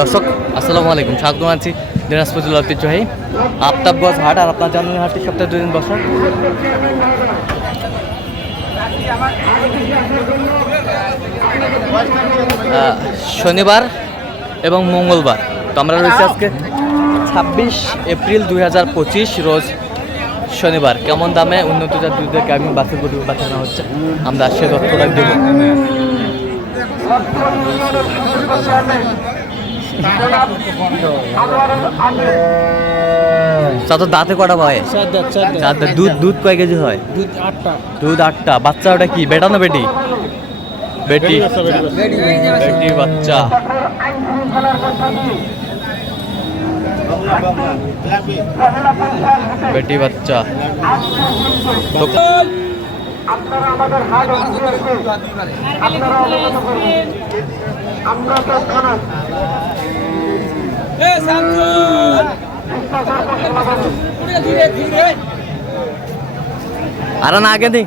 দর্শক আসসালামু আলাইকুম। স্বাগত আছি দিনাজপুর ঐতিহ্যবাহী আফতাবগঞ্জ হাট আর আপনার জানুয়ারি হাটটি সপ্তাহে দুদিন বসে আহ, শনিবার এবং মঙ্গলবার। তো আমরা রয়েছি আজকে ছাব্বিশ এপ্রিল দুই হাজার পঁচিশ রোজ শনিবার। কেমন দামে উন্নত জাত দুধের গাভীন বাছুর গরু হচ্ছে? আমরা সে তথ্যটা দেবো। দাঁতে কটা পায় চার দাঁত দুধ দুধ কয় কেজি হয়? দুধ আটটা। দুধ আটটা। বাচ্চা ওটা কি? বেটা না বেটি? বেটি। বেটি বাচ্চা বেটি বাচ্চা। আপনারা আমাদের হাট অফিসারকে আপনারা অবগত করবেন আমরা তো থানা আর না আগে দিই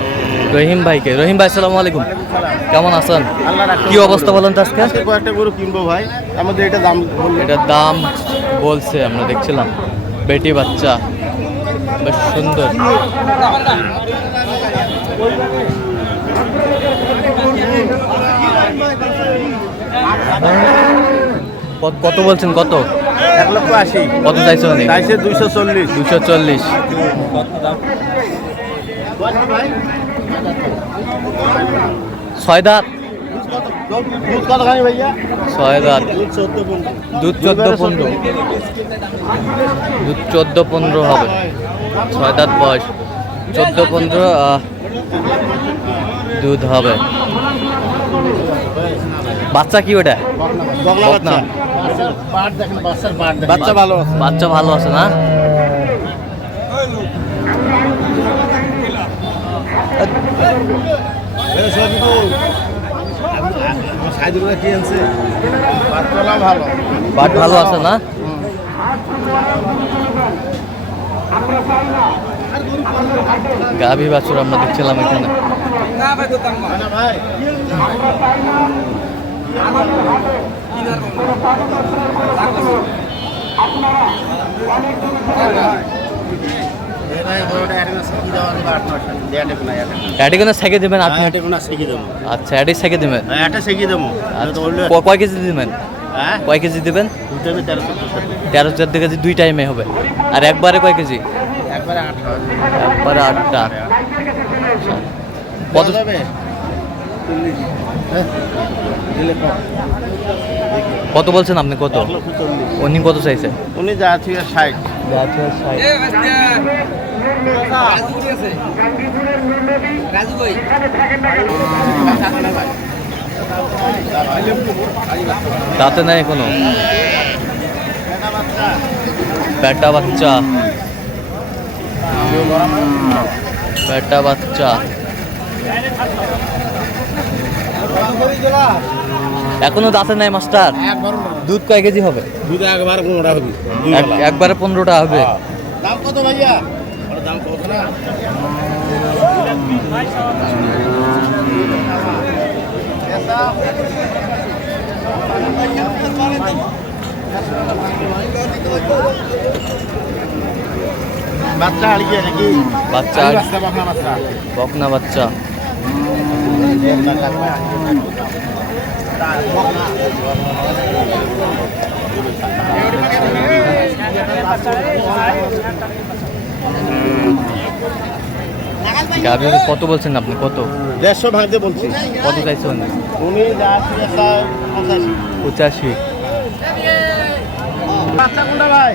রহিম ভাইকে। রহিম ভাই আসসালামু আলাইকুম। কেমন আছেন? কি অবস্থা বলেন তো আজকে? কয়েকটা গরু কিনবো ভাই। আমাদের এটা দাম এটা দাম বলছে আমরা দেখছিলাম। বেটি বাচ্চা। বেশ সুন্দর। কত- কত বলছেন কত? এক লক্ষ আশি। কত চাইছো উনি? চাইছে দুইশো চল্লিশ। দুশো চল্লিশ। ছয় দাঁত। ছয় দাঁত। দুধ চোদ্দ পনেরো। দুধ চোদ্দ পনেরো হবে। ছয় দাঁত বয়স। চোদ্দ পনেরো দুধ হবে। বাচ্চা কি ওটা? বাচ্চা ভালো বাচ্চা ভালো আছে না সাইদুল্লাহ কি আনছে বাচ্চালা ভালো বাট ভালো আছে না? গাভী বাছুর আমরা দেখছিলাম এখানে। না ভাই এই ভাই বড়টা একটা শিখি দেওয়া হবে আট নয়টা দেয়াটা কোনো একটা অ্যাডি কোনো সেকে দেবেন আপনি? হ্যাঁ, দেবো। আচ্ছা অ্যাডি সেকে দেবেন? হ্যাঁ এটা শিখি দেবো। আচ্ছা। কয় কেজি দিবেন? হ্যাঁ? কয় কেজি দিবেন? তেরো চোদ্দ কেজি। দুই টাইমে হবে। আর একবারে কয় কেজি? একবারে আট একবারে আটটা। কত কত বলছেন আপনি কত? উনি কত চাইছে? উনি যা থেকে ষাট। দাঁতে নাই কোনো ব্যাটা বাচ্চা। ব্যাটা বাচ্চা। এখনও দাঁতে নাই মাস্টার। দুধ কয় কেজি হবে? দুধ একবার কোনটা হবে। একবারে পনেরোটা হবে? দাম কত ভাইয়া? দাম কত না? বাচ্চা হারিয়ে নাকি বাচ্চা আরে বাচ্চা বাচ্চা বাচ্চা। বকনা বাচ্চা। গাভী কত বলছেন আপনি? কত? দেড়শো ভাঙতে বলছি। কত চাইছেন উনি? পঁচাশি। বাচ্চা কোনটা ভাই?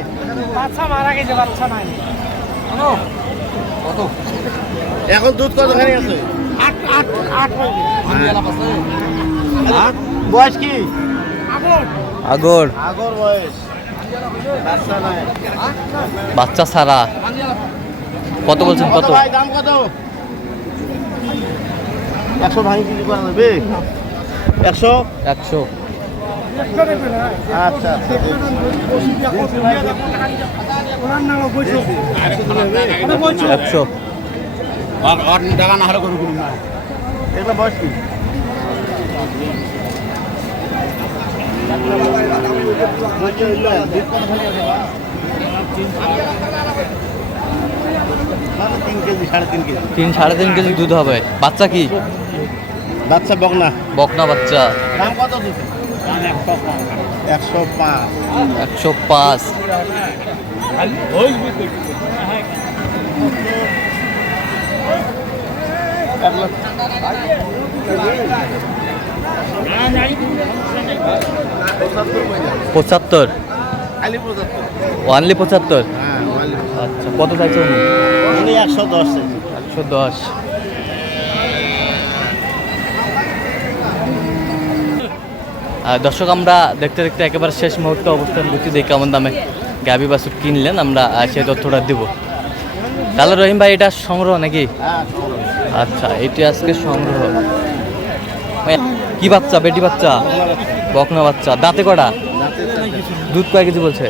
বাচ্চা মারা গেছে বাচ্চা নাই। কত? এখন দুধ কতখানি আছে? বয়স কি? আগর। আগর। আগর বয়স। বাচ্চা নাই। বাচ্চা ছাড়া। কত বলছেন কত? ভাই দাম কত? একশো ভাঙি কিছু করা যাবে? একশো? একশো। আচ্ছা আচ্ছা ওনার নাম বলছো একশো টাকা না হলে কোনো না। এগুলো বয়স কি? তিন সাড়ে তিন কেজি। দুধ হবে। বাচ্চা কি? বাচ্চা বকনা। বকনা বাচ্চা। দাম কত একশো পাঁচ। একশো পাঁচ। পঁচাত্তর। ওয়ানলি পঁচাত্তর? হ্যাঁ আচ্ছা কত চাইছে উনি একশো দশ একশো দশ। আর দর্শক আমরা দেখতে দেখতে একেবারে শেষ মুহূর্তে অবস্থান করছি। দেখে কেমন দামে গাবি বাছুর কিনলেন। আমরা সেই তথ্যটা দিব। তাহলে রহিম ভাই এটা সংগ্রহ নাকি? হ্যাঁ আচ্ছা এটি আজকে সংগ্রহ। কি বাচ্চা বেটি বাচ্চা? বকনা বাচ্চা। দাঁতে কটা দুধ কয় কেজি বলছে?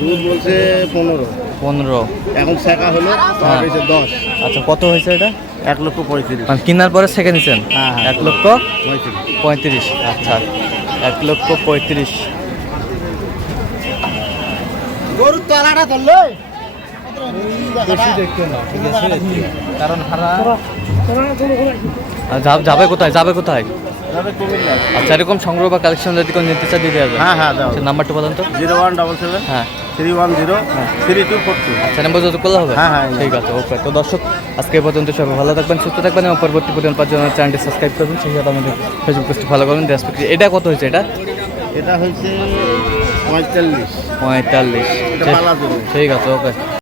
দুধ বলছে পনেরো। পনেরো। এখন শেখা হলো হ্যাঁ। দশ। আচ্ছা কত হয়েছে এটা? এক লক্ষ পঁয়ত্রিশ। মানে কেনার পরে নিছেন? হ্যাঁ। এক লক্ষ পঁয়ত্রিশ পঁয়ত্রিশ। আচ্ছা এক লক্ষ পঁয়ত্রিশ। গরুর তলাটা ধরলে? কারণ যাবে কোথায়? যাবে কোথায়? আচ্ছা এরকম সংগ্রহ বা কালেকশন যদি কোনো নিতে চাই দিতে হবে হ্যাঁ হ্যাঁ আচ্ছা নাম্বারটা বলেন তো। জিরো ওয়ান ডাবল সেভেন হ্যাঁ। Three one zero three two four two. আচ্ছা নাম্বার করলে হবে? হ্যাঁ, হ্যাঁ। ঠিক আছে ওকে। তো দর্শক আজকে পর্যন্ত সবাই ভালো থাকবেন সুস্থ থাকবেন এবং পরবর্তী পর্যন্ত পাওয়ার জন্য চ্যানেলটি সাবস্ক্রাইব করবেন। সেই সাথে আমাদের ফেসবুক পেজটি ফলো করবেন। এটা কত হয়েছে এটা? এটা হচ্ছে পঁয়তাল্লিশ। পঁয়তাল্লিশ। ঠিক আছে ওকে।